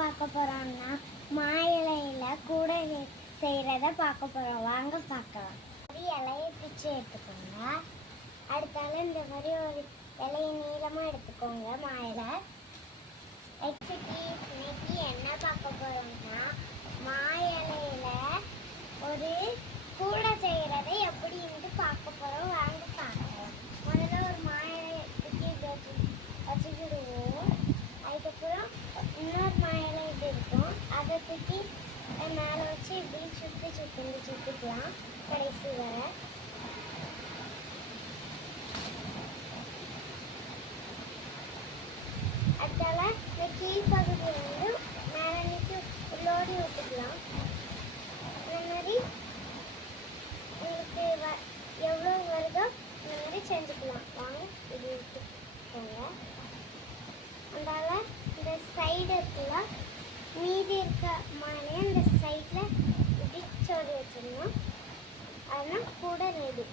பார்க்க போகிறோம்னா இலையில் கூட செய்கிறத பார்க்க போகிறோம். வாங்க பார்க்கலாம். ஒரு இலையை பிச்சு எடுத்துக்கோங்க. அடுத்தால இந்த மாதிரி ஒரு இலையை நீளமாக எடுத்துக்கோங்க. இலை இன்னைக்கு என்ன பார்க்க போகிறோம்னா இலையில் ஒரு கூடை செய்கிறத எப்படின்ட்டு பார்க்க போகிறோம். வாங்க பார்க்கலாம். முதல்ல ஒரு இலையை வச்சுக்கிடுவோம். அதுக்கப்புறம் இன்னொரு இலை இது இருக்கும், அதை தூக்கி மேலே வச்சு இப்படி சுற்றிக்கலாம் கடைசி வர. அதால இந்த கீழ்ப்பகுதியை வந்து மேலே நீக்கி உள்ளோடி விட்டுக்கலாம். இந்த மாதிரி உங்களுக்கு எவ்வளோ வருதோ இந்த மாதிரி செஞ்சுக்கலாம். வாங்க இது விட்டுக்கோங்க. அதனால இந்த சைடு இருக்குல்ல, மீதி இருக்க மாலையை இந்த சைடில் இப்படி சோடி வச்சிடணும். அதனால் கூட ரெடி.